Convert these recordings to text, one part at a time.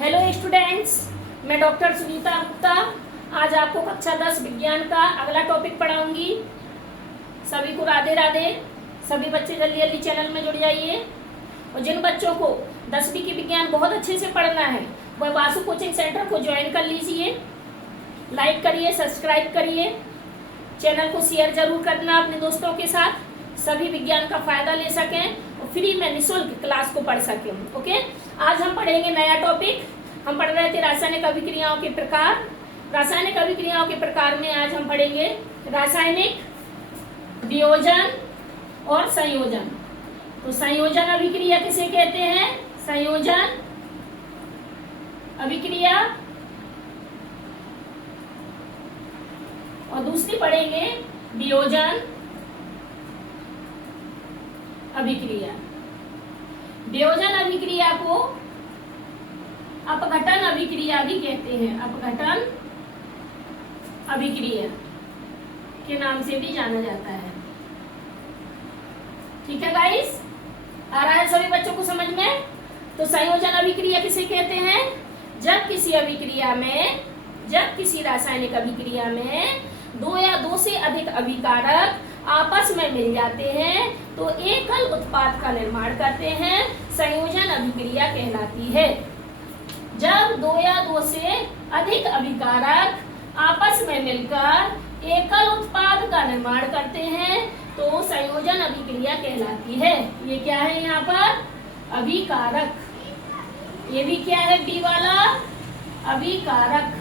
Hello students, मैं doctor Sunita Gupta आज आपको कक्षा 10 विज्ञान का अगला टॉपिक पढ़ाऊंगी। सभी को राधे राधे। सभी बच्चे जल्दी जल्दी चैनल में जुड़ जाइए। और जिन बच्चों को 10वीं की विज्ञान बहुत अच्छे से पढ़ना है वह वासु कोचिंग सेंटर को ज्वाइन कर लीजिए। लाइक करिए, सब्सक्राइब करिए, चैनल को शेयर जरूर करना अपने दोस्तों के साथ, सभी विज्ञान का फायदा ले सकें और फ्री में निःशुल्क क्लास को पढ़ सकें। ओके, आज हम पढ़ेंगे नया टॉपिक। हम पढ़ रहे थे रासायनिक अभिक्रियाओं के प्रकार। रासायनिक अभिक्रियाओं के प्रकार में आज हम पढ़ेंगे रासायनिक वियोजन और संयोजन। तो संयोजन अभिक्रिया किसे कहते हैं? संयोजन अभिक्रिया। और दूसरी पढ़ेंगे वियोजन अभिक्रिया। वियोजन अभिक्रिया को अपघटन अभिक्रिया भी कहते हैं। अपघटन अभिक्रिया के नाम से भी जाना जाता है। ठीक है गाइस, आ रहा है सभी बच्चों को समझ में? तो संयोजन अभिक्रिया किसे कहते हैं? जब किसी रासायनिक अभिक्रिया में दो या दो से अधिक अभिकारक आपस में मिल जाते हैं तो एकल उत्पाद का निर्माण करते हैं, संयोजन अभिक्रिया कहलाती है। जब दो या दो से अधिक अभिकारक आपस में मिलकर एकल उत्पाद का निर्माण करते हैं तो संयोजन अभिक्रिया कहलाती है। ये क्या है यहाँ पर? अभिकारक। ये भी क्या है? बी वाला अभिकारक।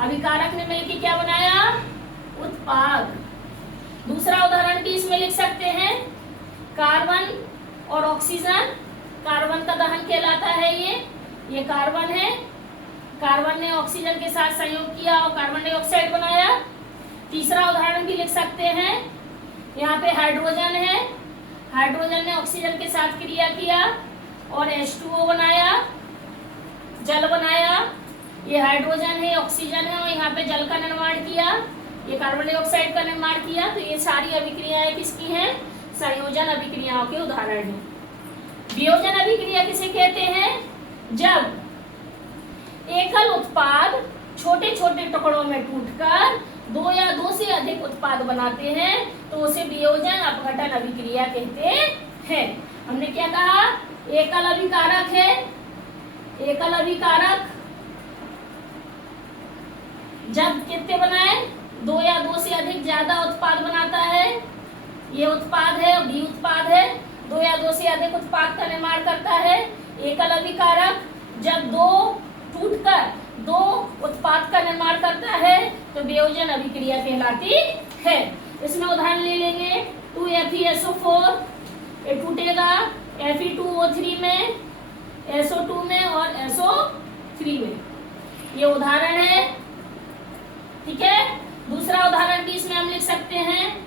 अभिकारक ने मिलकर क्या बनाया? उत्पाद। दूसरा उदाहरण भी इसमें लिख सकते हैं, कार्बन और ऑक्सीजन। कार्बन का दहन कहलाता है ये कार्बन है। कार्बन ने ऑक्सीजन के साथ संयोग किया और कार्बन डाइऑक्साइड बनाया। तीसरा उदाहरण भी लिख सकते हैं, यहाँ पे हाइड्रोजन है। हाइड्रोजन ने ऑक्सीजन के साथ क्रिया किया और H2O बनाया, जल बनाया। ये हाइड्रोजन है, ऑक्सीजन है और यहाँ पे जल का निर्माण किया, ये कार्बन डाइऑक्साइड का निर्माण किया। तो ये सारी अभिक्रियाएं किसकी हैं? संयोजन अभिक्रियाओं के उदाहरण हैं। वियोजन अभिक्रिया किसे कहते हैं? जब एकल उत्पाद छोटे छोटे टुकड़ों में टूटकर दो या दो से अधिक उत्पाद बनाते हैं तो उसे वियोजन अपघटन अभिक्रिया कहते हैं। हमने क्या कहा? एकल अभिकारक है। एकल अभिकारक जब कितने बनाए? दो या दो से अधिक ज्यादा उत्पाद बनाता है। ये उत्पाद है, बी उत्पाद है। दो या दो से अधिक उत्पाद का निर्माण करता है। एकल अभिकारक जब दो टूटकर दो उत्पाद का निर्माण करता है तो वियोजन अभिक्रिया कहलाती है। इसमें उदाहरण ले लेंगे, 2FeSO4 ये टूटेगा Fe2O3 में, SO2 में और SO3 में। ये उदाहरण है। ठीक है, दूसरा उदाहरण भी इसमें हम लिख सकते हैं।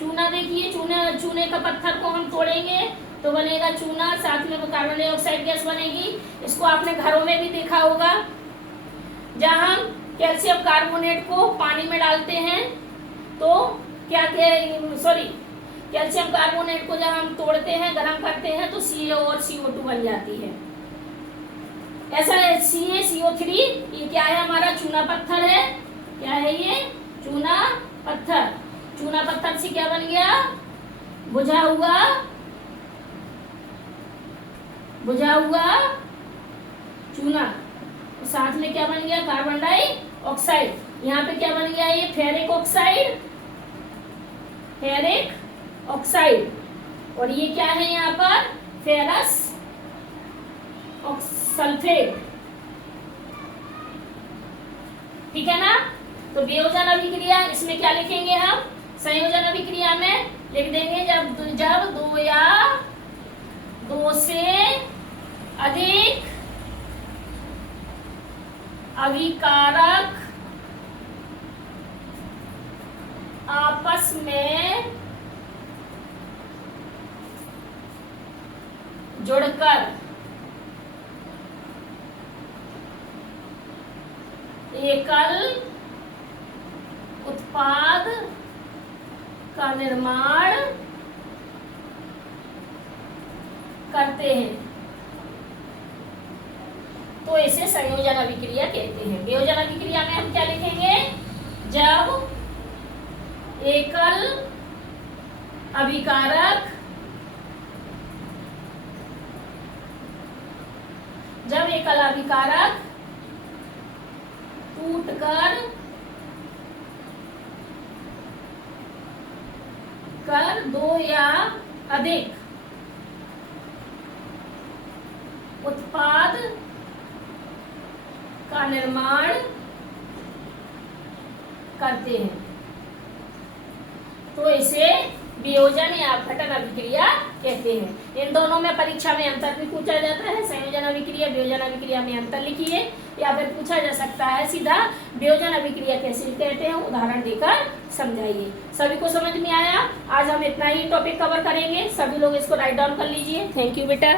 चूना देखिए, चूने का पत्थर को हम तोड़ेंगे तो बनेगा चूना, साथ में कार्बन डाइऑक्साइड गैस बनेगी। इसको आपने घरों में भी देखा होगा, जहां हम कैल्शियम कार्बोनेट को पानी में डालते हैं तो कैल्शियम कार्बोनेट को जब हम तोड़ते हैं, गर्म करते हैं तो Ca और CO2 बन जाती है। ऐसा है CaCO3, ये क्या है? हमारा चूना पत्थर है। क्या है ये? चूना पत्थर। चूना पत्थर से क्या बन गया? बुझा हुआ चूना। साथ में क्या बन गया? Carbon dioxide. यहाँ पे क्या बन गया? ये फेरिक ऑक्साइड। और ये क्या है यहाँ पर? Ferrous sulphate. ठीक है ना? तो वियोजन अभिक्रिया, इसमें क्या लिखेंगे हम? संयोजन अभिक्रिया में लिख देंगे जब दो या दो से अधिक अभिकारक आपस में जुड़कर एकल उत्पाद का निर्माण करते हैं तो इसे संयोजन अभिक्रिया कहते हैं। वियोजन अभिक्रिया में हम क्या लिखेंगे? जब एकल अभिकारक टूटकर दो या अधिक उत्पाद का निर्माण करते हैं, तो इसे वियोजन या अपघटन अभिक्रिया कहते हैं। इन दोनों में परीक्षा में अंतर भी पूछा जाता है। संयोजन अभिक्रिया, वियोजन अभिक्रिया में अंतर लिखिए, या फिर पूछा जा सकता है सीधा वियोजन अभिक्रिया कैसे कहते हैं, उदाहरण देकर समझाइए। सभी को समझ में आया? आज हम इतना ही टॉपिक कवर करेंगे। सभी लोग इसको राइट डाउन कर लीजिए। थैंक यू बेटा।